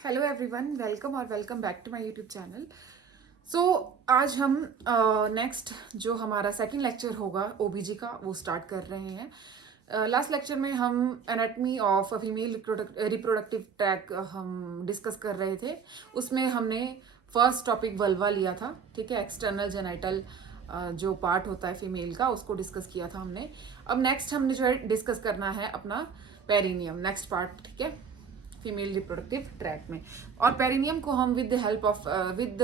Hello everyone, welcome और welcome back to my YouTube channel. So आज हम next जो हमारा सेकंड लेक्चर होगा ओबीजी का वो स्टार्ट कर रहे हैं। लास्ट लेक्चर में हम anatomy of female reproductive tract हम डिस्कस कर रहे थे। उसमें हमने फर्स्ट टॉपिक वल्वा लिया था, ठीक है। एक्सटर्नल जेनाइटल जो पार्ट होता है फीमेल का उसको डिस्कस किया था हमने। अब नेक्स्ट हमने जो है डिस्कस करना है अपना पेरिनियम, नेक्स्ट पार्ट, ठीक है, फीमेल रिप्रोडक्टिव ट्रैक में। और पेरिनियम को हम with the help of with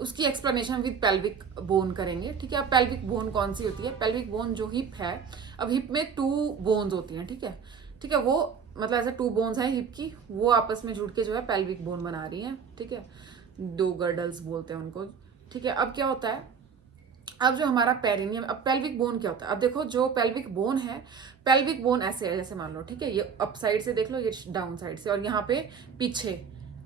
उसकी एक्सप्लेनेशन विद पेल्विक बोन करेंगे, ठीक है। अब पेल्विक बोन कौन सी होती है? पेल्विक बोन जो हिप है, अब हिप में टू बोन्स होती हैं, ठीक है, ठीक है। वो मतलब ऐसे टू बोन्स हैं हिप की, वो आपस में जुड़ के जो है पेल्विक बोन बना रही हैं, ठीक है। दो गर्डल्स बोलते हैं उनको, ठीक है। अब क्या होता है, अब जो हमारा पेरिनियम, अब पेल्विक बोन क्या होता है? अब देखो जो पेल्विक बोन है, पेल्विक बोन ऐसे है, जैसे मान लो, ठीक है, ये अप साइड से देख लो, ये डाउन साइड से, और यहाँ पे पीछे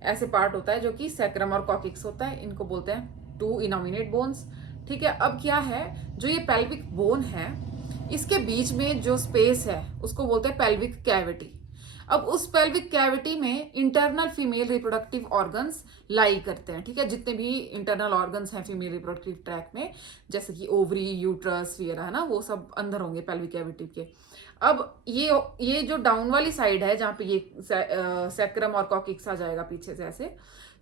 ऐसे पार्ट होता है जो कि सैक्रम और कॉकिक्स होता है, इनको बोलते हैं टू इनोमिनेट बोन्स, ठीक है। अब क्या है, जो ये पेल्विक बोन है इसके बीच में जो स्पेस है उसको बोलते हैं पेल्विक कैविटी। अब उस पेल्विक कैविटी में इंटरनल फीमेल रिप्रोडक्टिव ऑर्गन्स लाई करते हैं, ठीक है। जितने भी इंटरनल ऑर्गन्स हैं फीमेल रिप्रोडक्टिव ट्रैक में, जैसे कि ओवरी, यूट्रस वगैरह है ना, वो सब अंदर होंगे पेल्विक कैविटी के। अब ये जो डाउन वाली साइड है जहाँ पे ये सैक्रम और कॉकिक्स आ जाएगा पीछे से ऐसे,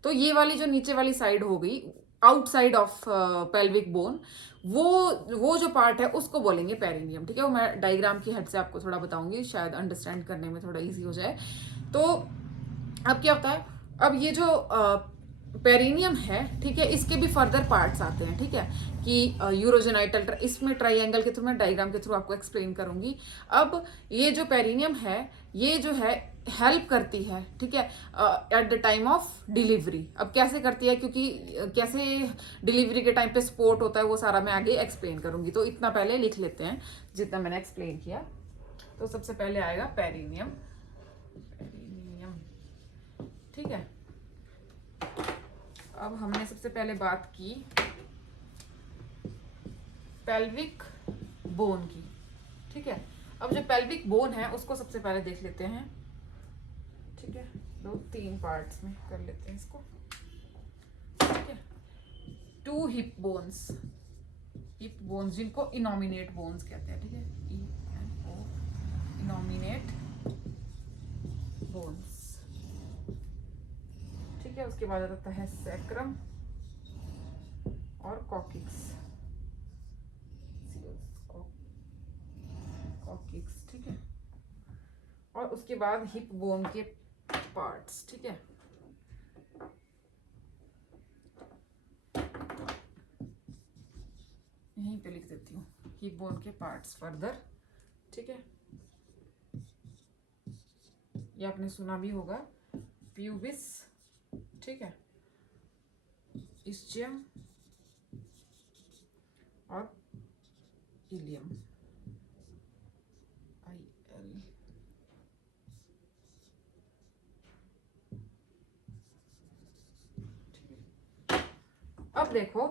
तो ये वाली जो नीचे वाली साइड हो गई आउटसाइड ऑफ पेल्विक बोन, वो जो पार्ट है उसको बोलेंगे पेरिनियम, ठीक है। वो मैं डायग्राम की हेल्प से आपको थोड़ा बताऊंगी, शायद अंडरस्टैंड करने में थोड़ा इजी हो जाए। तो अब क्या होता है, अब ये जो पेरिनियम है, ठीक है, इसके भी फर्दर पार्ट्स आते हैं, ठीक है, कि यूरोजेनाइटल, इसमें ट्राइंगल के थ्रू मैं डायग्राम के थ्रू आपको एक्सप्लेन करूंगी। अब ये जो पेरिनियम है, ये जो है हेल्प करती है, ठीक है, at the time of delivery. अब कैसे करती है, क्योंकि कैसे डिलीवरी के टाइम पे सपोर्ट होता है वो सारा मैं आगे एक्सप्लेन करूंगी, तो इतना पहले लिख लेते हैं जितना मैंने एक्सप्लेन किया। तो सबसे पहले आएगा पेरिनियम, पेरिनियम, ठीक है। अब हमने सबसे पहले बात की पेल्विक बोन की, ठीक है। अब जो पेल्विक बोन है उसको सबसे पहले देख लेते हैं, ठीक है। दो तीन पार्ट्स में कर लेते हैं इसको, ठीक है। Two hip bones, hip bones जिनको इनोमिनेट बोन्स कहते हैं, ठीक है, INO, इनोमिनेट बोन्स, ठीक है। उसके बाद आता है सैक्रम और कॉकिक्स, कॉकिक्स, ठीक है। और उसके बाद हिप बोन के पार्ट्स, ठीक है। यहीं पे लिख देती हूँ हिप बोन के पार्ट्स फर्दर, ठीक है। ये आपने सुना भी होगा, प्यूबिस, ठीक है, इस्चियम और इलियम, IL, अब देखो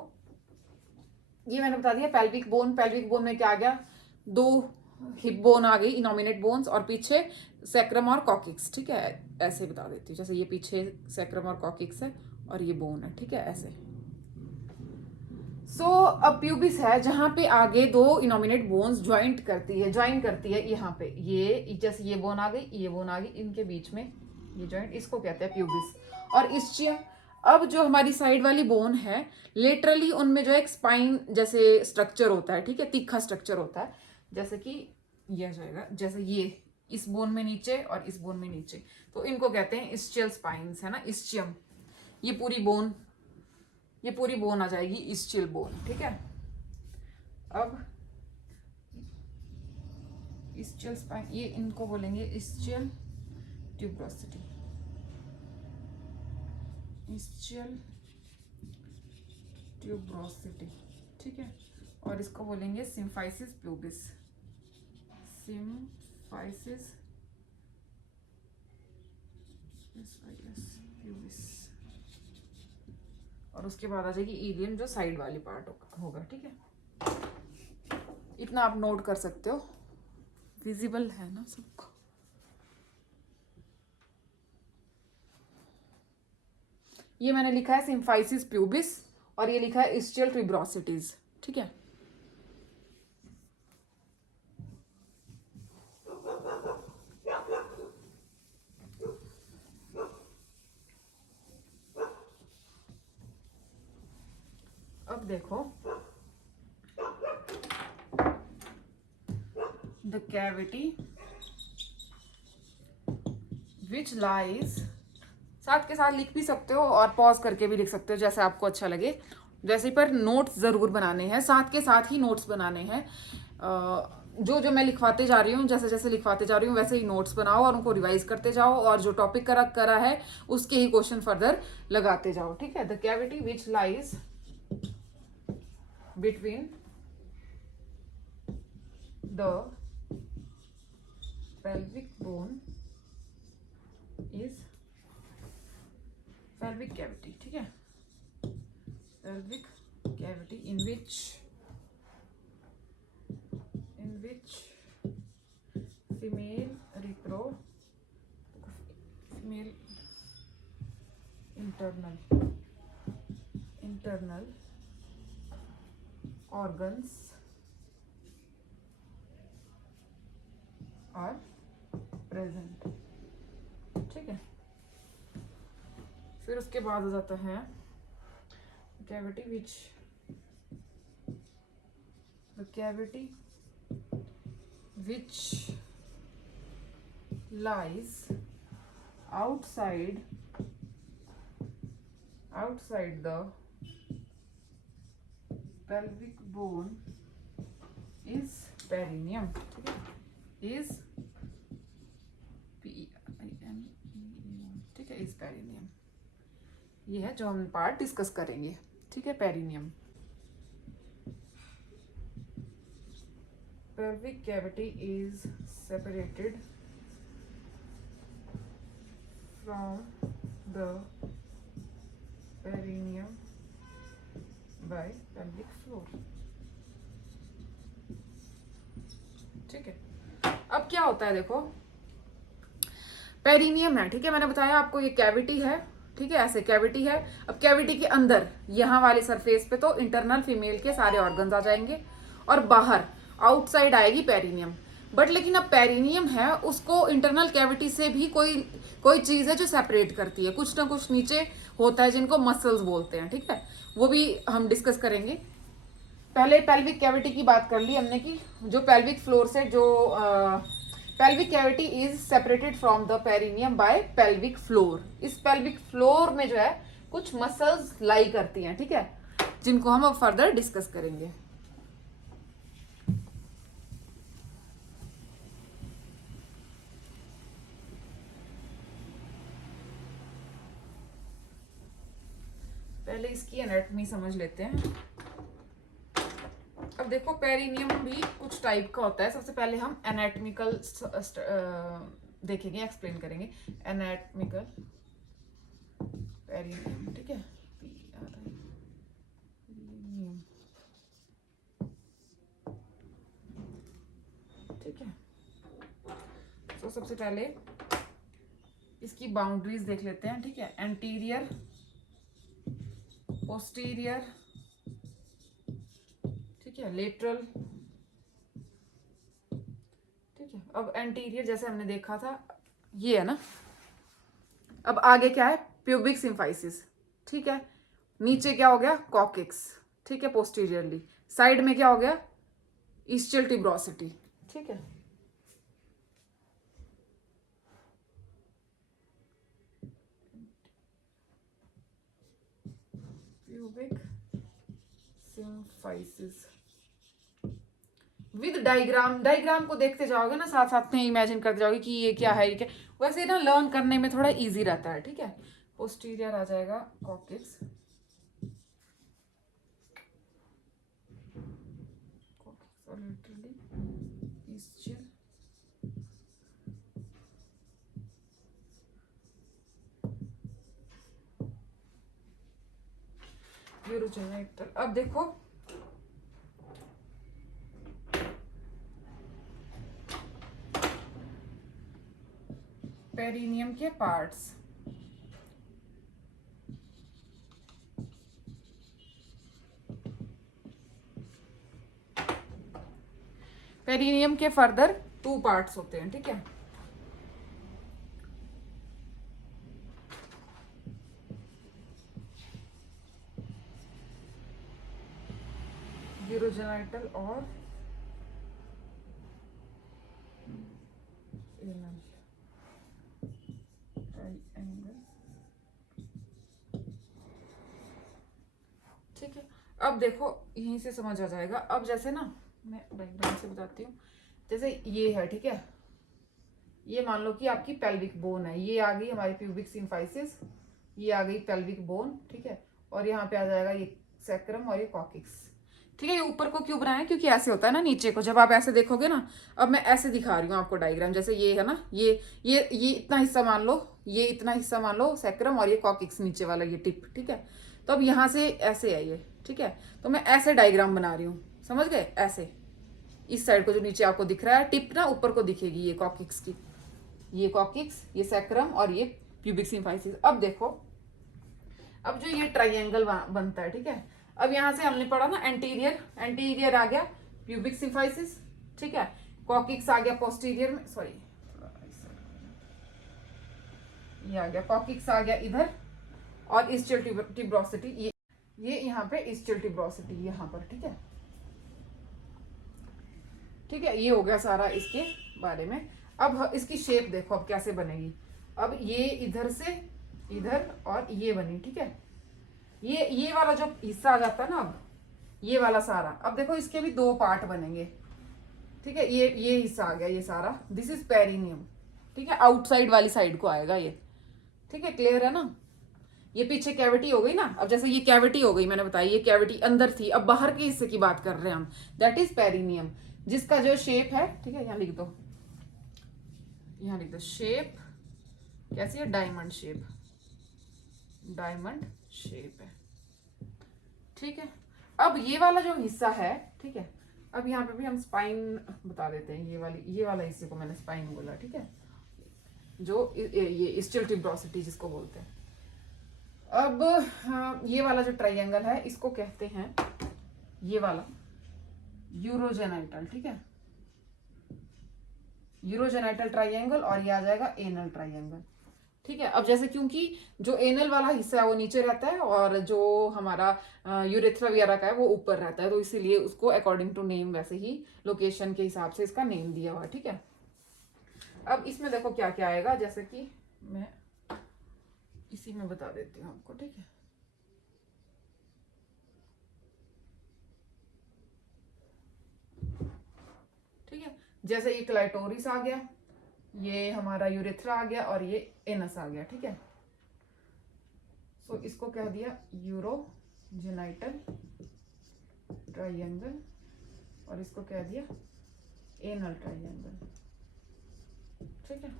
ये मैंने बता दिया पेल्विक बोन, पेल्विक बोन में क्या आ गया, दो हिप बोन आ गई इनोमिनेट बोन्स, और पीछे सैक्रम और कॉकिक्स, ठीक है। ऐसे बता देती हूँ, जैसे ये पीछे सैक्रम और कॉकिक्स है और ये बोन है, ठीक है, ऐसे। सो अब प्यूबिस है जहां पे आगे दो इनोमिनेट बोन्स ज्वाइंट करती है, ज्वाइन करती है यहाँ पे, ये जैसे ये बोन आ गई, ये बोन आ गई, इनके बीच में ये ज्वाइंट, इसको कहते हैं प्यूबिस और इस्चियम। अब जो हमारी साइड वाली बोन है, लेटरली उनमें जो एक स्पाइन जैसे स्ट्रक्चर होता है, ठीक है, तीखा स्ट्रक्चर होता है, जैसे कि ये जाएगा, जैसे ये इस बोन में नीचे और इस बोन में नीचे, तो इनको कहते हैं इस्चियल स्पाइन्स, है ना, इस्चियम। ये पूरी बोन, ये पूरी बोन आ जाएगी इस्चियल बोन, ठीक है। अब इस्चियल स्पाइन, ये इनको बोलेंगे इस्चियल ट्यूब्रोसिटी, इस्चियल ट्यूब्रोसिटी, ठीक है। और इसको बोलेंगे सिम्फाइसिस प्यूबिस, सिम्फाइसिस प्यूबिस। और उसके बाद आ जाएगी इलियम जो साइड वाली पार्ट होगा, ठीक है। इतना आप नोट कर सकते हो, विजिबल है ना सबको। ये मैंने लिखा है सिम्फाइसिस प्यूबिस और ये लिखा है इस्चियल ट्यूब्रोसिटीज। ठीक है, अब देखो द कैविटी विच लाइज, साथ के साथ लिख भी सकते हो और पॉज करके भी लिख सकते हो, जैसे आपको अच्छा लगे। जैसे पर नोट्स ज़रूर बनाने हैं, साथ के साथ ही नोट्स बनाने हैं। जो जो मैं लिखवाते जा रही हूँ, जैसे जैसे लिखवाते जा रही हूँ वैसे ही नोट्स बनाओ और उनको रिवाइज करते जाओ, और जो टॉपिक करा करा है उसके ही क्वेश्चन फर्दर लगाते जाओ। ठीक है, the cavity which lies between the pelvic bone is pelvic cavity। ठीक है, pelvic cavity in which female internal organs are present। ठीक है, फिर उसके बाद हो जाता है cavity which lies outside the pelvic bone is perineum। ठीक है, is PERINEUM। ठीक है, is perineum। ये है जो हम पार्ट डिस्कस करेंगे। ठीक है, perineum. pelvic cavity is separated from the perineum by pelvic floor। ठीक है, अब क्या होता है देखो, पेरिनियम है। ठीक है, मैंने बताया आपको ये कैविटी है। ठीक है, ऐसे कैविटी है। अब कैविटी के अंदर यहाँ वाले सरफेस पे तो इंटरनल फीमेल के सारे ऑर्गन्स आ जाएंगे और बाहर आउटसाइड आएगी पेरिनियम। बट लेकिन अब पेरिनियम है, उसको इंटरनल कैविटी से भी कोई चीज़ है जो सेपरेट करती है। कुछ ना कुछ नीचे होता है जिनको मसल्स बोलते हैं। ठीक है, वो भी हम डिस्कस करेंगे। पहले पेल्विक कैविटी की बात कर ली हमने कि जो पेल्विक फ्लोर से जो pelvic cavity is separated from the perineum by pelvic floor. इस पेल्विक फ्लोर में जो है कुछ मसल्स लाई करती हैं। ठीक है, जिनको हम अब फर्दर डिस्कस करेंगे। पहले इसकी एनाटॉमी समझ लेते हैं। अब देखो, पेरिनियम भी कुछ टाइप का होता है। सबसे पहले हम एनाटॉमिकल देखेंगे, एक्सप्लेन करेंगे। Anatomical perineum. ठीक है, पेरिनियम। ठीक है, तो सबसे पहले इसकी बाउंड्रीज देख लेते हैं। ठीक है, एंटीरियर, पोस्टीरियर, ठीक है, लेटरल। ठीक है, अब एंटीरियर जैसे हमने देखा था ये है ना। अब आगे क्या है, प्यूबिक सिम्फाइसिस। ठीक है, नीचे क्या हो गया, कॉकिक्स। ठीक है, पोस्टीरियरली। साइड में क्या हो गया, इस्चियल ट्यूब्रोसिटी। ठीक है, pubic symphysis with diagram. Diagram को देखते जाओगे ना, साथ साथ में इमेजिन करते जाओगे कि ये क्या है, ये क्या। वैसे ना लर्न करने में थोड़ा इजी रहता है। ठीक है, पोस्टीरियर आ जाएगा कॉकिक्स, और लिटरली इस्चियल यूरोजेनिटल। अब देखो, पेरिनियम के पार्ट्स, पेरिनियम के फर्दर 2 पार्ट्स होते हैं, ठीक है। यूरोजेनाइटल और एनल ट्रायंगल, ठीक है। अब देखो यहीं से समझ आ जाएगा। अब जैसे ना मैं डायग्राम से बताती हूँ, जैसे ये है, ठीक है, ये मान लो कि आपकी पेल्विक बोन है, ये आ गई हमारी प्यूबिक सिम्फाइसिस, ये आ गई पेल्विक बोन, ठीक है, और यहाँ पे आ जाएगा ये सैक्रम और ये कॉकिक्स, ठीक है। ये ऊपर को क्यों बनाया, क्योंकि ऐसे होता है ना नीचे को, जब आप ऐसे देखोगे ना, अब मैं ऐसे दिखा रही हूँ आपको डायग्राम, जैसे ये है ना, ये इतना हिस्सा मान लो, ये इतना हिस्सा मान लो सैक्रम, और ये कॉकिक्स नीचे वाला ये टिप, ठीक है। तो अब यहाँ से ऐसे है ये, ठीक है, तो मैं ऐसे डायग्राम बना रही हूँ, समझ गए, ऐसे इस साइड को जो नीचे आपको दिख रहा है टिप ना, ऊपर को दिखेगी ये कॉकिक्स की, ये कॉकिक्स, ये सैक्रम और ये प्यूबिक सिम्फाइसिस। अब देखो, अब जो ये ट्राइंगल बनता है, ठीक है, अब यहां से हमने पढ़ा ना एंटीरियर आ गया प्यूबिक सिम्फाइसिस, ठीक है, कॉकिक्स आ गया पोस्टीरियर में, सॉरी ये आ गया कॉकिक्स आ गया इधर, और इस्चियल ट्यूबरोसिटी, ये यहाँ पे इस्चियल ट्यूबरोसिटी यहाँ पर, ठीक है, ठीक है। ये हो गया सारा इसके बारे में। अब इसकी शेप देखो अब कैसे बनेगी। अब ये इधर से इधर और ये बनी, ठीक है, ये वाला जो हिस्सा आ जाता है ना, अब ये वाला सारा, अब देखो इसके भी 2 पार्ट बनेंगे, ठीक है, ये हिस्सा आ गया, ये सारा, दिस इज पेरिनियम, ठीक है, आउटसाइड वाली साइड को आएगा ये, ठीक है, क्लियर है ना। ये पीछे कैविटी हो गई ना, अब जैसे ये कैविटी हो गई, मैंने बताया ये कैविटी अंदर थी, अब बाहर के हिस्से की बात कर रहे हैं हम, दैट इज पेरिनियम, जिसका जो शेप है, ठीक है, यहाँ लिख दो, यहाँ लिख दो, शेप कैसी है, डायमंड शेप है, ठीक है। अब ये वाला जो हिस्सा है, ठीक है, अब यहाँ पे भी हम स्पाइन बता देते हैं, ये वाला हिस्से को मैंने स्पाइन बोला, ठीक है, जो ये इस्चियल ट्यूबरोसिटी जिसको बोलते हैं। अब ये वाला जो ट्रायंगल है इसको कहते हैं, ये वाला यूरोजेनाइटल, ठीक है, यूरोजेनाइटल ट्रायंगल, और ये आ जाएगा एनल ट्रायंगल, ठीक है। अब जैसे क्योंकि जो एनल वाला हिस्सा है वो नीचे रहता है, और जो हमारा यूरेथ्रा वगैरह का है वो ऊपर रहता है, तो इसीलिए उसको अकॉर्डिंग टू नेम, वैसे ही लोकेशन के हिसाब से इसका नेम दिया हुआ है, ठीक है। अब इसमें देखो क्या क्या आएगा, जैसे कि मैं इसी में बता देती हूँ आपको, ठीक है। ठीक है, जैसे ये क्लाइटोरिस आ गया, ये हमारा यूरेथ्रा आ गया, और ये एनस आ गया, ठीक है। सो इसको कह दिया यूरोजेनाइटल ट्रायंगल, और इसको कह दिया एनल ट्रायंगल, ठीक है।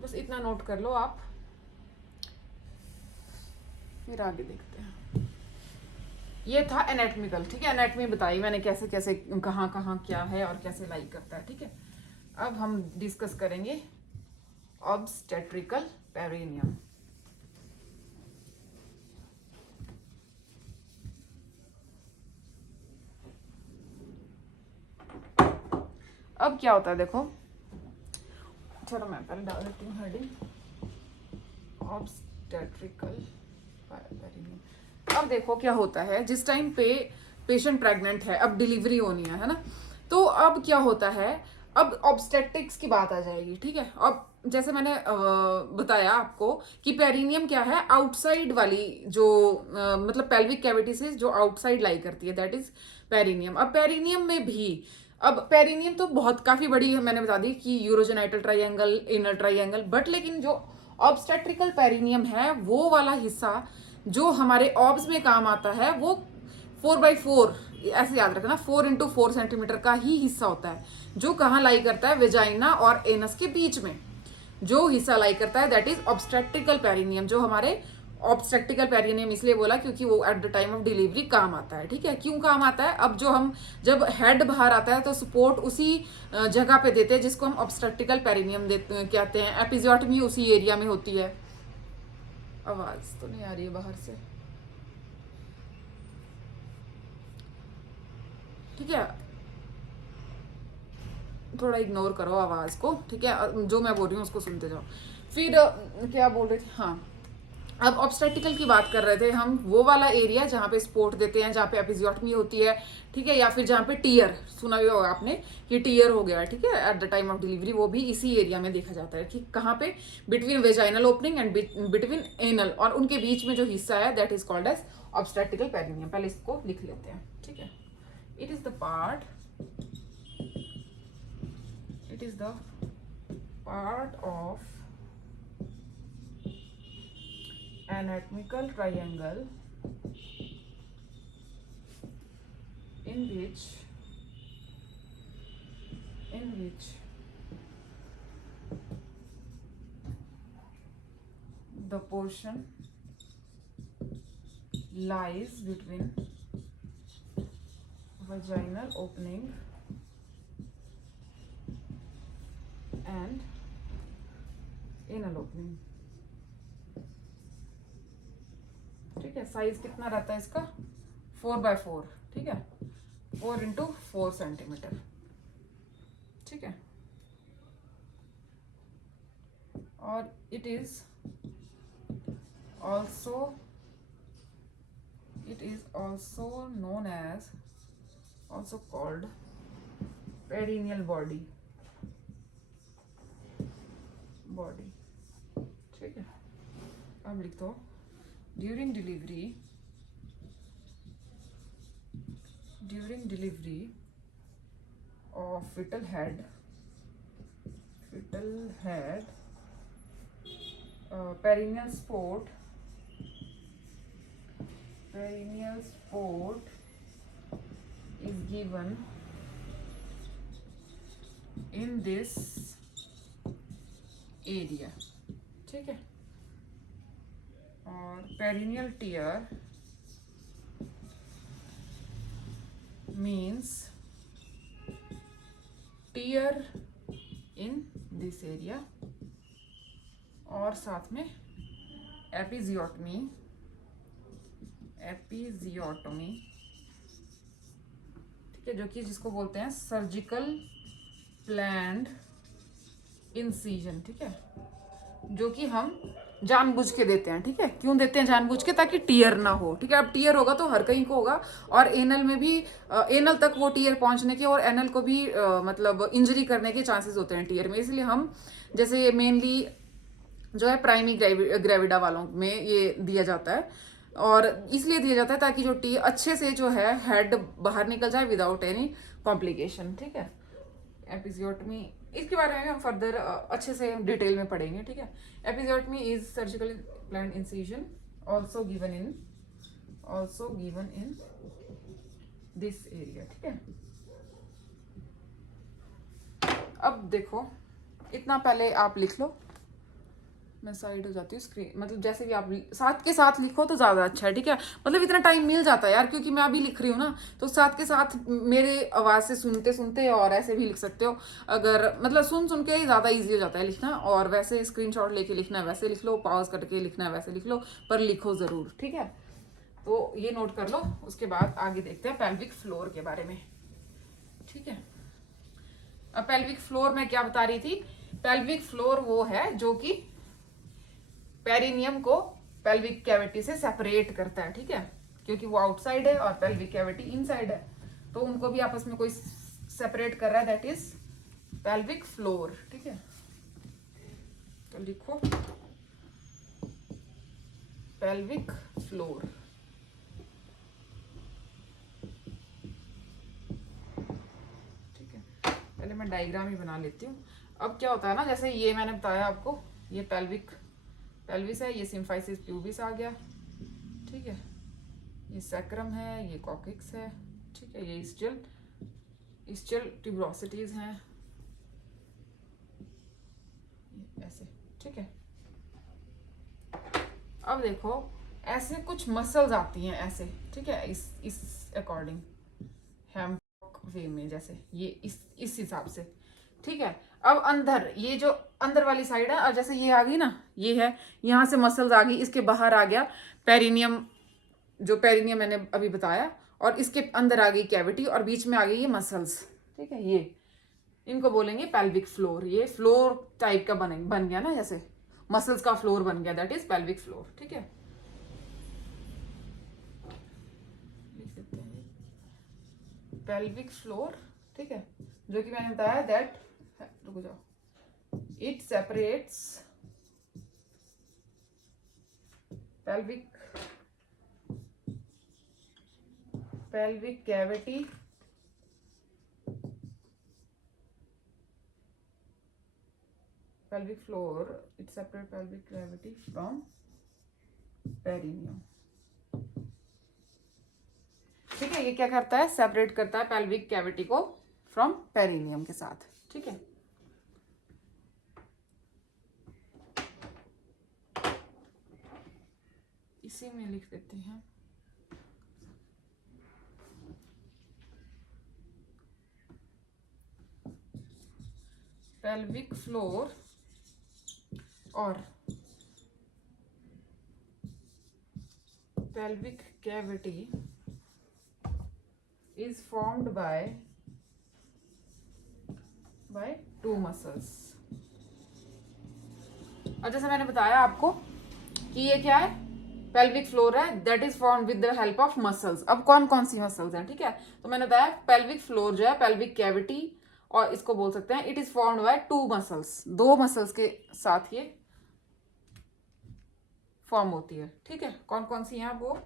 बस इतना नोट कर लो आप, फिर आगे देखते हैं। ये था एनाटॉमिकल, ठीक है, एनाटॉमी बताई मैंने कैसे कैसे कहाँ कहाँ क्या है और कैसे लाइक करता है, ठीक है। अब हम डिस्कस करेंगे ऑब्स्टेट्रिकल पेरिनियम। अब क्या होता है देखो, चलो मैं पहले डाल देती हूँ हेडिंग ऑब्स्टेट्रिकल पेरिनियम। अब देखो क्या होता है, जिस टाइम पे पेशेंट प्रेग्नेंट है, अब डिलीवरी होनी है ना, तो अब क्या होता है, अब ऑब्स्टेट्रिक्स की बात आ जाएगी, ठीक है। अब जैसे मैंने बताया आपको कि पेरिनियम क्या है, आउटसाइड वाली जो मतलब पेल्विक कैविटी से जो आउटसाइड लाई करती है, दैट इज पेरिनियम। अब पेरिनियम में भी, अब पेरिनियम तो बहुत काफी बड़ी है, मैंने बता दी कि urogenital triangle, anal triangle, but लेकिन जो ऑब्स्टेट्रिकल पेरिनियम है वो वाला हिस्सा जो हमारे ऑब्स में काम आता है, वो 4x4, ऐसे याद रखना, 4x4 सेंटीमीटर का ही हिस्सा होता है, जो कहाँ लाई करता है, वेजाइना और एनस के बीच में जो हिस्सा लाई करता है, दैट इज ऑब्स्टेट्रिकल पेरिनियम। जो हमारे ऑब्स्टेट्रिकल पेरिनियम इसलिए बोला क्योंकि वो at the time of delivery काम आता है, ठीक है। क्यों काम आता है, अब जब हेड बाहर आता है तो सपोर्ट उसी जगह पे देते हैं जिसको हम ऑब्स्टेट्रिकल पेरिनियम कहते हैं। एपिजियोटमी उसी एरिया में होती है, आवाज तो नहीं आ रही है बाहर से, ठीक है, थोड़ा इग्नोर करो आवाज को, ठीक है, जो मैं बोल रही हूँ उसको सुनते जाओ। फिर क्या बोल रहे थे, हाँ, अब ऑब्स्टेटिकल की बात कर रहे थे हम, वो वाला एरिया जहाँ पे स्पोर्ट देते हैं, जहाँ पे एपिजियोटमी होती है, ठीक है, या फिर जहाँ पे टीयर, सुना भी होगा आपने कि टीयर हो गया है, ठीक है, at the time of delivery, वो भी इसी एरिया में देखा जाता है कि कहाँ पे, between vaginal opening and between anal, और उनके बीच में जो हिस्सा है that is called as obstetrical perineum. पहले इसको लिख लेते हैं, ठीक है। It is the part, it is the part of anatomical triangle in which the portion lies between vaginal opening and anal opening, ठीक है। साइज कितना रहता है इसका, 4x4, ठीक है, 4x4 सेंटीमीटर, ठीक है। और it is also known as, also called perineal body, ठीक है। अब लिख दो, during delivery of fetal head perineal sport is given in this area, ठीक है। और perennial tier means tier in this area, और साथ में एपिजियोटमी, ठीक है, जो कि जिसको बोलते हैं सर्जिकल प्लैन्ड इंसीजन, ठीक है, जो कि हम जानबूझ के देते हैं, ठीक है। क्यों देते हैं जानबूझ के, ताकि टीयर ना हो, ठीक है। अब टीयर होगा तो हर कहीं को होगा, और एनल में भी, एनल तक वो टीयर पहुंचने के और एनल को भी मतलब इंजरी करने के चांसेस होते हैं टीयर में, इसलिए हम जैसे मेनली जो है प्राइमी ग्रेविडा वालों में ये दिया जाता है, और इसलिए दिया जाता है ताकि जो टीयर अच्छे से जो है हेड बाहर निकल जाए विदाउट एनी कॉम्प्लिकेशन, ठीक है। एपिजियोटमी, इसके बारे में हम फर्दर अच्छे से डिटेल में पढ़ेंगे, ठीक है। Episiotomy is surgical plan incision also given in this area, ठीक है। अब देखो, इतना पहले आप लिख लो, मैं साइड हो जाती हूँ स्क्रीन, मतलब जैसे भी आप साथ के साथ लिखो तो ज़्यादा अच्छा है, ठीक है। मतलब इतना टाइम मिल जाता है यार, क्योंकि मैं अभी लिख रही हूँ ना, तो साथ के साथ मेरे आवाज़ से सुनते सुनते और ऐसे भी लिख सकते हो, अगर मतलब सुन के ज़्यादा ईजी हो जाता है लिखना, और वैसे स्क्रीनशॉट लेके लिखना है वैसे लिख लो, पॉज करके लिखना है वैसे लिख लो, पर लिखो ज़रूर, ठीक है। तो ये नोट कर लो, उसके बाद आगे देखते हैं पेल्विक फ्लोर के बारे में, ठीक है। अब पेल्विक फ्लोर में क्या बता रही थी, पेल्विक फ्लोर वो है जो कि पेरिनियम को पेल्विक कैविटी से सेपरेट करता है, ठीक है, क्योंकि वो आउटसाइड है और पेल्विक कैविटी इनसाइड है, तो उनको भी आपस में कोई सेपरेट कर रहा है, दैट इज पेल्विक फ्लोर, ठीक है। तो लिखो पेल्विक फ्लोर, ठीक है। पहले मैं डायग्राम ही बना लेती हूँ। अब क्या होता है ना, जैसे ये मैंने बताया आपको, ये पेल्विस है, ये सिम्फाइसिस प्यूबिस आ गया, ठीक है, ये सैक्रम है, ये कॉकिक्स है, ठीक है, ये इस्टियल ट्यूबरोसिटीज हैं, ऐसे, ठीक है। अब देखो, ऐसे कुछ मसल्स आती हैं ऐसे, ठीक है, इस अकॉर्डिंग हैमकॉक वे में, जैसे ये इस हिसाब से, ठीक है। अब अंदर, ये जो अंदर वाली साइड है, और जैसे ये आ गई ना, ये है, यहाँ से मसल्स आ गई, इसके बाहर आ गया पेरिनियम, जो पेरिनियम मैंने अभी बताया, और इसके अंदर आ गई कैविटी, और बीच में आ गई ये मसल्स, ठीक है। ये इनको बोलेंगे पेल्विक फ्लोर। ये फ्लोर टाइप का बन गया ना, जैसे मसल्स का फ्लोर बन गया, दैट इज पेल्विक फ्लोर, ठीक है। पेल्विक फ्लोर, ठीक है, जो कि मैंने बताया दैट, रुको जाओ, it separates pelvic cavity pelvic floor, it separates pelvic cavity from perineum, ठीक है। ये क्या करता है, सेपरेट करता है पेल्विक कैविटी को फ्रॉम पेरिनियम के साथ, ठीक है। इसी में लिख देते हैं पेल्विक फ्लोर और pelvic cavity is formed by two muscles। और जैसे मैंने बताया आपको कि ये क्या है, पेल्विक फ्लोर है, that is formed with the help of muscles. अब कौन कौन सी मसल्स हैं, ठीक है, तो मैंने बताया पेल्विक फ्लोर जो है, पेल्विक कैविटी, और इसको बोल सकते हैं it is formed by two muscles, दो मसल्स के साथ ये फॉर्म होती है, ठीक है। कौन कौन सी हैं वो,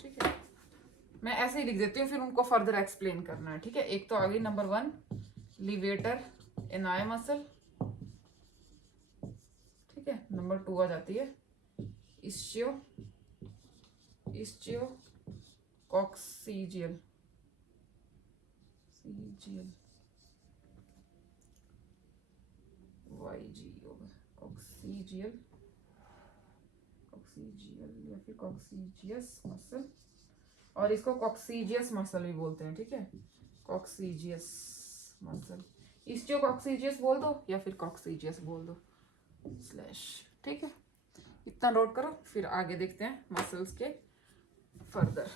ठीक है, मैं ऐसे ही लिख देती हूँ, फिर उनको फर्दर एक्सप्लेन करना है, ठीक है। एक तो आ गई नंबर 1 लिवेटर एनाई मसल, ठीक है। नंबर 2 आ जाती है इस्चियो कॉक्सीजियल, YG होगा, कॉक्सीजियल या फिर कॉक्सीजियस मसल, और इसको कॉक्सीजियस मसल भी बोलते हैं, ठीक है, कॉक्सीजियस मसल। इस्टियो कॉक्सीजियस बोल दो या फिर कॉक्सीजियस बोल दो स्लैश, ठीक है। इतना नोट करो, फिर आगे देखते हैं मसल्स के further.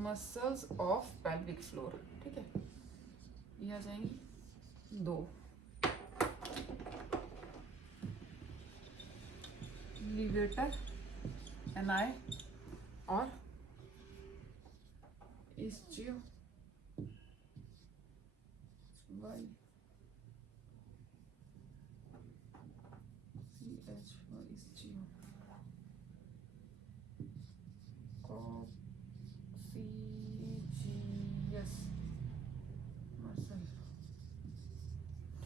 Muscles of pelvic floor, ठीक है, ये आ जाएंगी 2, लिवेटर एनाई और ischio Y ischio coccygeus muscle,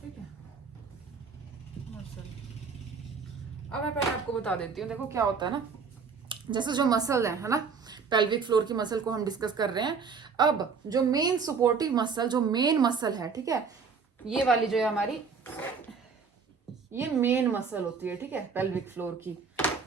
ठीक है, मसल। अब मैं पहले आपको बता देती हूँ, देखो क्या होता है ना, जैसे जो मसल है ना, पेल्विक फ्लोर की मसल को हम डिस्कस कर रहे हैं। अब जो मेन सपोर्टिव मसल, जो मेन मसल है, ठीक है, ये वाली जो है हमारी, ये मेन मसल होती है, ठीक है, पेल्विक फ्लोर की,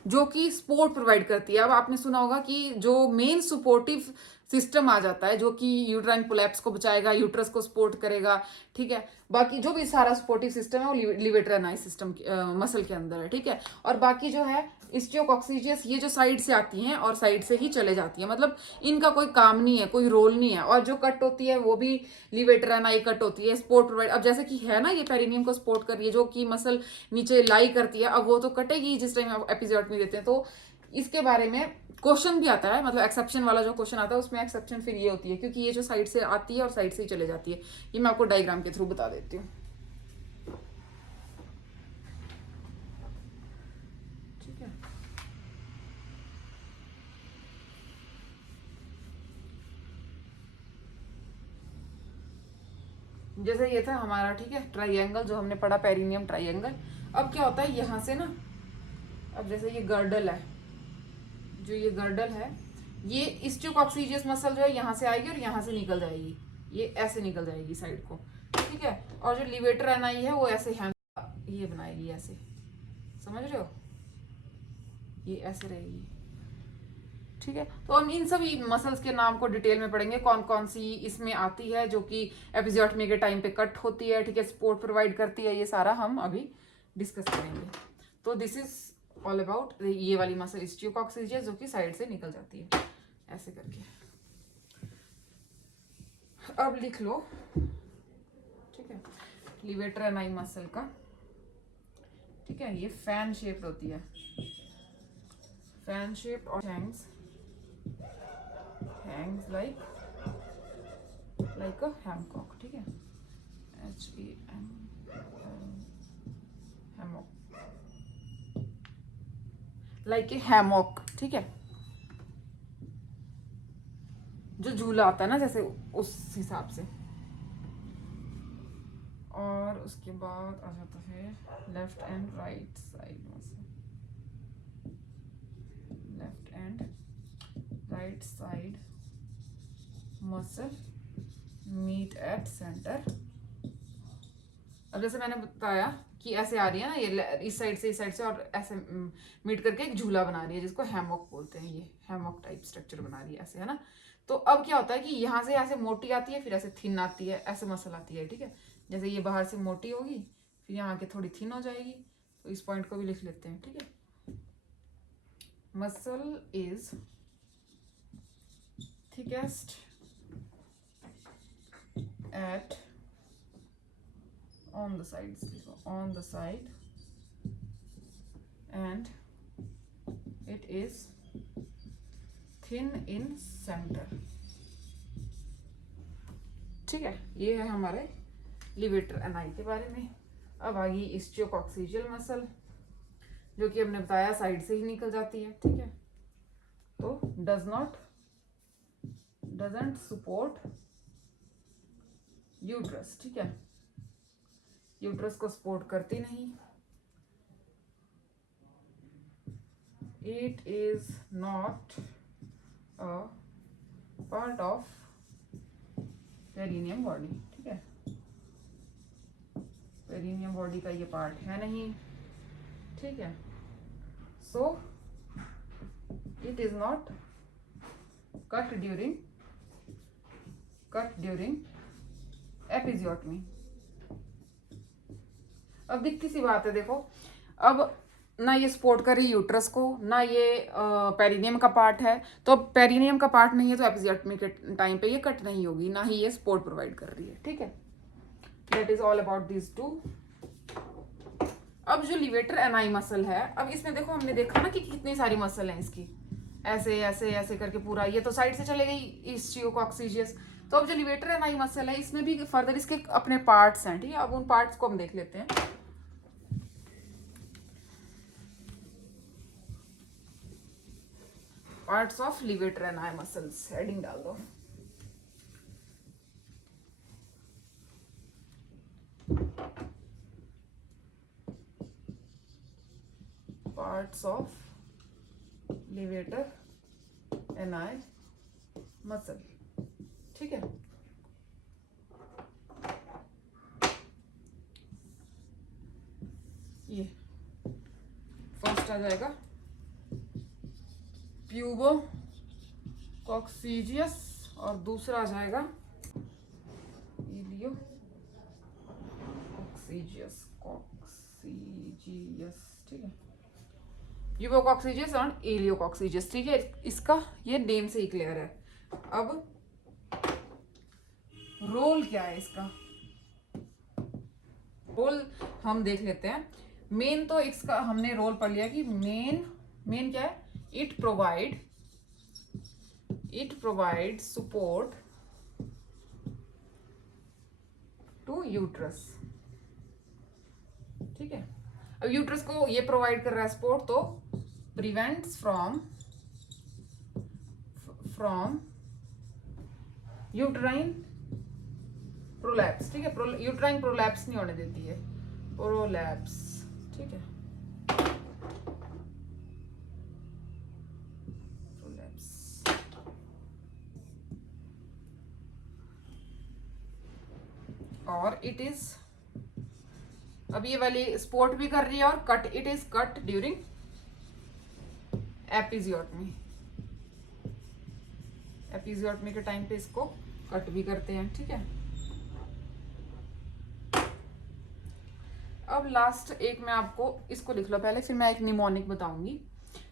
जो कि सपोर्ट प्रोवाइड करती है। अब आपने सुना होगा कि जो मेन सपोर्टिव सिस्टम आ जाता है, जो कि यूट्राइन कोलैप्स को बचाएगा, यूट्रस को सपोर्ट करेगा, ठीक है, बाकी जो भी सारा सपोर्टिव सिस्टम है वो लिवेटर एनाई सिस्टम मसल के अंदर है, ठीक है। और बाकी जो है इस्टियोकॉक्सीजियस, ये जो साइड से आती हैं और साइड से ही चले जाती हैं, मतलब इनका कोई काम नहीं है, कोई रोल नहीं है। और जो कट होती है वो भी लिवेटर एनाई कट होती है, सपोर्ट प्रोवाइड। अब जैसे कि है ना, ये पेरिनियम को सपोर्ट कर रही है, जो कि मसल नीचे लाई करती है, अब वो तो कटेगी जिस टाइम आप एपिसोड में देते हैं। तो इसके बारे में क्वेश्चन भी आता है, मतलब एक्सेप्शन वाला जो क्वेश्चन आता है उसमें एक्सेप्शन फिर ये होती है, क्योंकि ये जो साइड से आती है और साइड से ही चले जाती है। ये मैं आपको डायग्राम के थ्रू बता देती हूँ, ठीक है। जैसे ये था हमारा, ठीक है, ट्राइंगल जो हमने पढ़ा, पेरिनियम ट्राइंगल। अब क्या होता है यहाँ से ना, अब जैसे ये गर्डल है, जो ये गर्डल है, ये इस्टियोकॉक्सीजियस मसल जो है यहाँ से आएगी और यहाँ से निकल जाएगी, ये ऐसे निकल जाएगी साइड को, ठीक है। और जो लिवेटर एनाई है वो ऐसे ये बनाएगी ऐसे, समझ रहे हो, ये ऐसे रहेगी, ठीक है। तो हम इन सभी मसल्स के नाम को डिटेल में पढ़ेंगे, कौन कौन सी इसमें आती है जो कि एपिजियोटमी के टाइम पे कट होती है, ठीक है, सपोर्ट प्रोवाइड करती है, ये सारा हम अभी डिस्कस करेंगे। तो दिस इज ऑल अबाउट ये वाली मसल इस्टियोकॉक्सीजियस जो कि साइड से निकल जाती है ऐसे करके। अब लिख लो, ठीक है, लिवेटर एनाई मसल का, ठीक है, ये फैन शेप्ड होती है, फैन शेप्ड और हैंग्स like a hammock, ठीक है, HAM hammock, like a hammock, ठीक है, जो झूला आता है ना जैसे उस हिसाब से। और उसके बाद आ जाता है left and right side muscle, left and right side muscle meet at centre. अब जैसे मैंने बताया कि ऐसे आ रही है ना ये, इस साइड से और ऐसे मीट करके एक झूला बना रही है जिसको हैमॉक बोलते हैं, ये हैमॉक टाइप स्ट्रक्चर बना रही है ऐसे, है ना। तो अब क्या होता है कि यहाँ से ऐसे मोटी आती है, फिर ऐसे थिन आती है, ऐसे मसल आती है, ठीक है। जैसे ये बाहर से मोटी होगी, फिर यहाँ के थोड़ी थिन हो जाएगी, तो इस पॉइंट को भी लिख लेते हैं, ठीक है। Muscle is thickest at on the sides, on the side, and it is thin in center, ठीक है। ये है हमारे लिवेटर एनाई के बारे में। अब आ गई इस्टियोकॉक्सीजियल मसल जो कि हमने बताया साइड से ही निकल जाती है, ठीक है। तो डजंट सपोर्ट यूट्रस, ठीक है, यूट्रस को सपोर्ट करती नहीं। It is not a part of perineum body, ठीक है, पेरिनियम बॉडी का ये पार्ट है नहीं, ठीक है। So it is not cut during episiotomy. अब दिखती सी बात है, देखो अब ना ये सपोर्ट कर रही यूट्रस को, ना ये पेरिनियम का पार्ट है, तो पेरिनियम का पार्ट नहीं है तो एपिजियोटमी के टाइम पे ये कट नहीं होगी, ना ही ये सपोर्ट प्रोवाइड कर रही है, ठीक है। That is all about this too. अब जो लिवेटर एनाई मसल है, अब इसमें देखो हमने देखा ना कि कितनी सारी मसल है इसकी, ऐसे ऐसे ऐसे करके पूरा, ये तो साइड से चले गई इस्टियोकॉक्सीजियस। तो अब जो लिवेटर एनाई मसल है इसमें भी फर्दर इसके अपने पार्ट्स हैं, ठीक है। अब उन पार्ट्स को हम देख लेते हैं। Parts of levator एनाई muscles, heading डाल दो। पार्ट्स ऑफ लिवेटर एनाई मसल, ठीक है। ये फर्स्ट आ जाएगा प्यूबो कॉक्सीजियस और दूसरा आ जाएगा इलियो कॉक्सीजियस, ठीक है, यूबोकॉक्सीजियस और एलियोकॉक्सीजियस, ठीक है। इसका ये नेम से ही क्लियर है। अब रोल क्या है इसका, रोल हम देख लेते हैं। मेन तो इसका हमने रोल पढ़ लिया कि मेन क्या है, it provide support to uterus, ठीक है। अब यूट्रस को ये प्रोवाइड कर रहा है सपोर्ट, तो प्रिवेंट्स फ्रॉम यूट्राइन प्रोलैप्स, ठीक है, यूट्राइन प्रोलैप्स नहीं होने देती है, प्रोलैप्स, ठीक है, प्रोलैप्स। और इट इज, अब ये वाली सपोर्ट भी कर रही है और cut, it is cut during episiotomy. Episiotomy के टाइम पे इसको कट भी करते हैं, ठीक है। अब लास्ट एक मैं आपको इसको लिख लो पहले, फिर मैं एक निमोनिक बताऊंगी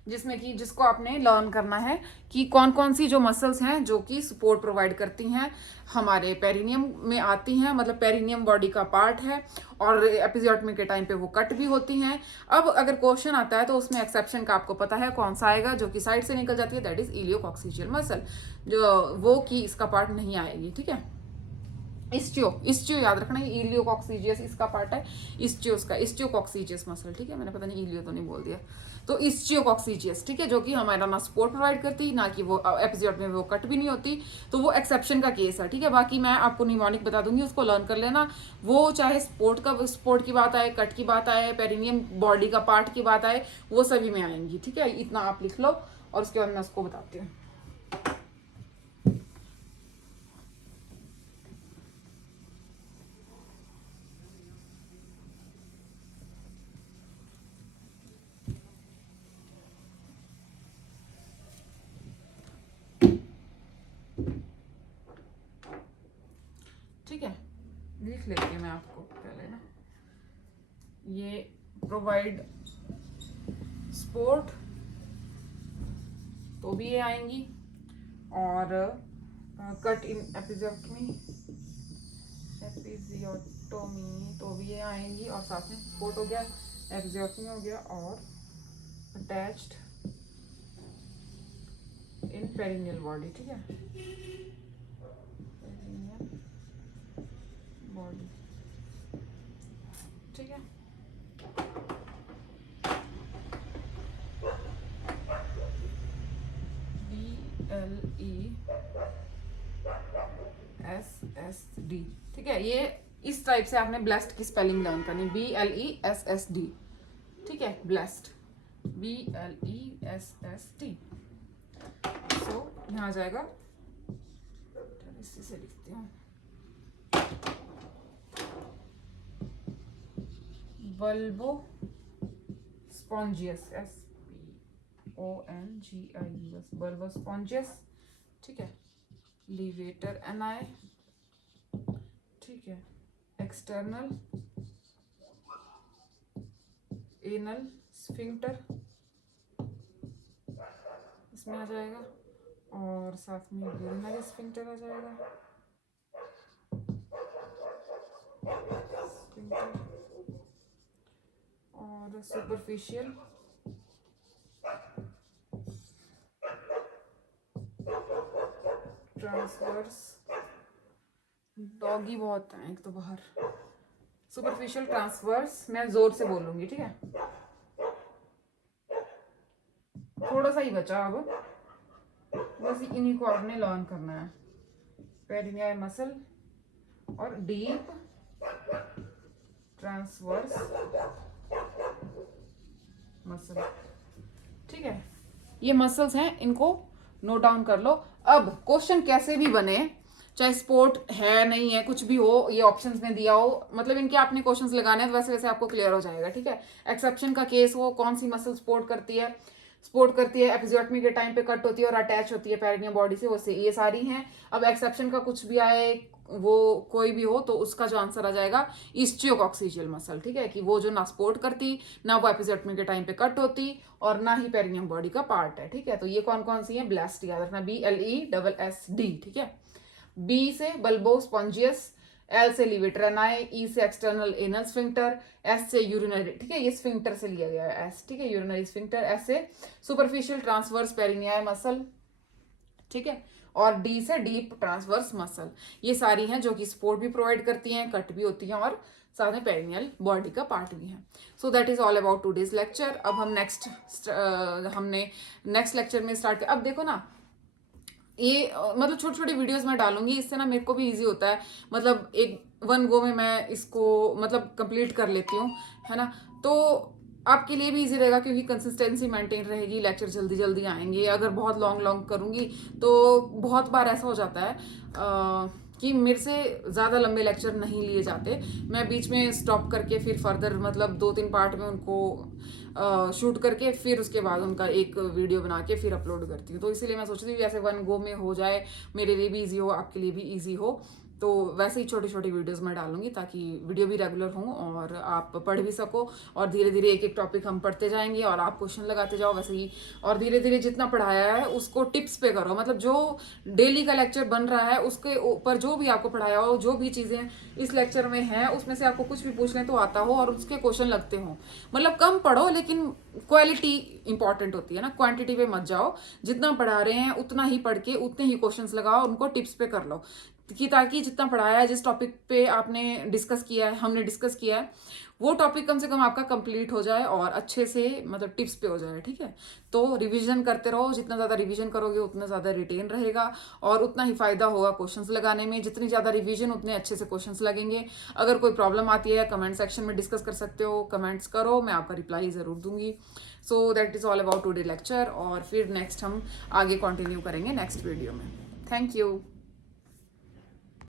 जिसमें कि जिसको आपने लर्न करना है कि कौन कौन सी जो मसल्स हैं जो कि सपोर्ट प्रोवाइड करती हैं, हमारे पेरिनियम में आती हैं, मतलब पेरिनियम बॉडी का पार्ट है, और एपिजियोटमी के टाइम पे वो कट भी होती हैं। अब अगर क्वेश्चन आता है तो उसमें एक्सेप्शन का आपको पता है कौन सा आएगा, जो कि साइड से निकल जाती है, दैट इज इलियोकॉक्सिजियल मसल, जो वो कि इसका पार्ट नहीं आएगी, ठीक है। इस्चियो याद रखना, इलियोकॉक्सिजियस इसका पार्ट है, इस्चियोकॉक्सिजियस मसल, ठीक है। मैंने पता नहीं इलियो तो नहीं बोल दिया, तो इस्चियोकॉक्सिजियस, ठीक है, जो कि हमारा ना सपोर्ट प्रोवाइड करती, ना कि वो एपिजियोट में वो कट भी नहीं होती, तो वो एक्सेप्शन का केस है, ठीक है। बाकी मैं आपको निमोनिक बता दूंगी, उसको लर्न कर लेना। वो चाहे सपोर्ट की बात आए, कट की बात आए, पेरिनियम बॉडी का पार्ट की बात आए, वो सभी में आएंगी, ठीक है। इतना आप लिख लो और उसके बाद मैं उसको बताती हूँ। ठीक है, लिख लेती हूँ मैं आपको पहले ना, ये प्रोवाइड सपोर्ट तो भी ये आएंगी, और कट इन एपिजियोटमी तो भी ये आएंगी, और साथ में सपोर्ट हो गया, एपिजियोटमी हो गया, और अटैच्ड इन पेरिनियल बॉडी, ठीक है, पेरिनियल बॉडी, ठीक है। BLESSD, ठीक है। ये इस टाइप से आपने ब्लेस्ड की स्पेलिंग लर्न करनी, BLESSD, ठीक है, ब्लेस्ड, BLESSD। सो यहाँ आ जाएगा, इसी से लिखती हूँ, बल्बो स्पॉन्जियस, SPONGIUS, बल्बो स्पॉन्जियस, ठीक है। लीवेटर एनाई, ठीक है। एक्सटर्नल एनल स्फिंक्टर इसमें आ जाएगा, और साथ में यूरिनरी स्फिंक्टर आ जाएगा, और सुपरफिशियल ट्रांसवर्स, डॉगी बहुत है एक तो बाहर, सुपरफिशियल ट्रांसवर्स, मैं जोर से बोलूंगी, ठीक है। थोड़ा सा ही बचा अब, बस इन्हीं को आपने लर्न करना है, पेरिनियल मसल और डीप ट्रांसवर्स मसल, ठीक है। ये मसल्स हैं, इनको नोट डाउन कर लो। अब क्वेश्चन कैसे भी बने, चाहे स्पोर्ट है नहीं है, कुछ भी हो, ये ऑप्शंस में दिया हो, मतलब इनके आपने क्वेश्चंस लगाने हैं, तो वैसे वैसे आपको क्लियर हो जाएगा, ठीक है। एक्सेप्शन का केस हो, कौन सी मसल सपोर्ट करती है, एपिजियोटमी के टाइम पे कट होती है और अटैच होती है पेरिनियम बॉडी से, उससे ये सारी हैं। अब एक्सेप्शन का कुछ भी आए, वो कोई भी हो, तो उसका जो आंसर आ जाएगा इस्चियोकॉक्सिजियल मसल, ठीक है, कि वो जो ना सपोर्ट करती, ना वो एपिजियोटमी के टाइम पे कट होती, और ना ही पेरिनियम बॉडी का पार्ट है, ठीक है। तो ये कौन कौन सी है, ब्लेस्ड याद रखना, BLESSD, ठीक है। B से बल्बो स्पॉन्जियस, L से लिवेटर एनाई, E से एक्सटर्नल एनल स्फिंक्टर, S से यूरिनरी, ठीक है, ये स्फिंक्टर से लिया गया है S, ठीक है, यूरिनरी स्फिंक्टर, S से सुपरफिशियल ट्रांसवर्स पेरिनियल मसल, ठीक है, और D से डीप ट्रांसवर्स मसल। ये सारी हैं जो कि सपोर्ट भी प्रोवाइड करती हैं, कट भी होती हैं, और साथ में पेरिनियल बॉडी का पार्ट भी है। So that is all about today's lecture. अब हम हमने नेक्स्ट लेक्चर में स्टार्ट कर, अब देखो ना, ये मतलब छोटी छोटी वीडियोस मैं डालूंगी, इससे ना मेरे को भी इजी होता है, मतलब एक वन गो में मैं इसको मतलब कंप्लीट कर लेती हूँ, है ना। तो आपके लिए भी इजी रहेगा, क्योंकि कंसिस्टेंसी मेंटेन रहेगी, लेक्चर जल्दी जल्दी आएंगे। अगर बहुत लॉन्ग लॉन्ग करूँगी तो बहुत बार ऐसा हो जाता है कि मेरे से ज़्यादा लंबे लेक्चर नहीं लिए जाते। मैं बीच में स्टॉप करके फिर फर्दर मतलब 2-3 पार्ट में उनको शूट करके फिर उसके बाद उनका एक वीडियो बना के फिर अपलोड करती हूँ। तो इसीलिए मैं सोच रही थी ऐसे वन गो में हो जाए, मेरे लिए भी ईजी हो, आपके लिए भी ईजी हो। तो वैसे ही छोटी छोटी वीडियोस मैं डालूंगी ताकि वीडियो भी रेगुलर हो और आप पढ़ भी सको, और धीरे धीरे एक एक टॉपिक हम पढ़ते जाएंगे और आप क्वेश्चन लगाते जाओ वैसे ही। और धीरे धीरे जितना पढ़ाया है उसको टिप्स पे करो, मतलब जो डेली का लेक्चर बन रहा है उसके ऊपर जो भी आपको पढ़ाया हो, जो भी चीज़ें इस लेक्चर में है उसमें से आपको कुछ भी पूछ लें तो आता हो और उसके क्वेश्चन लगते हो। मतलब कम पढ़ो लेकिन क्वालिटी इंपॉर्टेंट होती है ना, क्वांटिटी पे मत जाओ। जितना पढ़ा रहे हैं उतना ही पढ़ के उतने ही क्वेश्चंस लगाओ, उनको टिप्स पे कर लो कि ताकि जितना पढ़ाया है, जिस टॉपिक पे आपने डिस्कस किया है, हमने डिस्कस किया है, वो टॉपिक कम से कम आपका कंप्लीट हो जाए और अच्छे से मतलब टिप्स पे हो जाए। ठीक है, तो रिवीजन करते रहो, जितना ज़्यादा रिवीजन करोगे उतना ज़्यादा रिटेन रहेगा और उतना ही फायदा होगा क्वेश्चंस लगाने में। जितनी ज़्यादा रिवीजन उतने अच्छे से क्वेश्चंस लगेंगे। अगर कोई प्रॉब्लम आती है कमेंट सेक्शन में डिस्कस कर सकते हो, कमेंट्स करो, मैं आपका रिप्लाई ज़रूर दूंगी। So that is all about today lecture, और फिर नेक्स्ट हम आगे कंटिन्यू करेंगे नेक्स्ट वीडियो में। Thank you.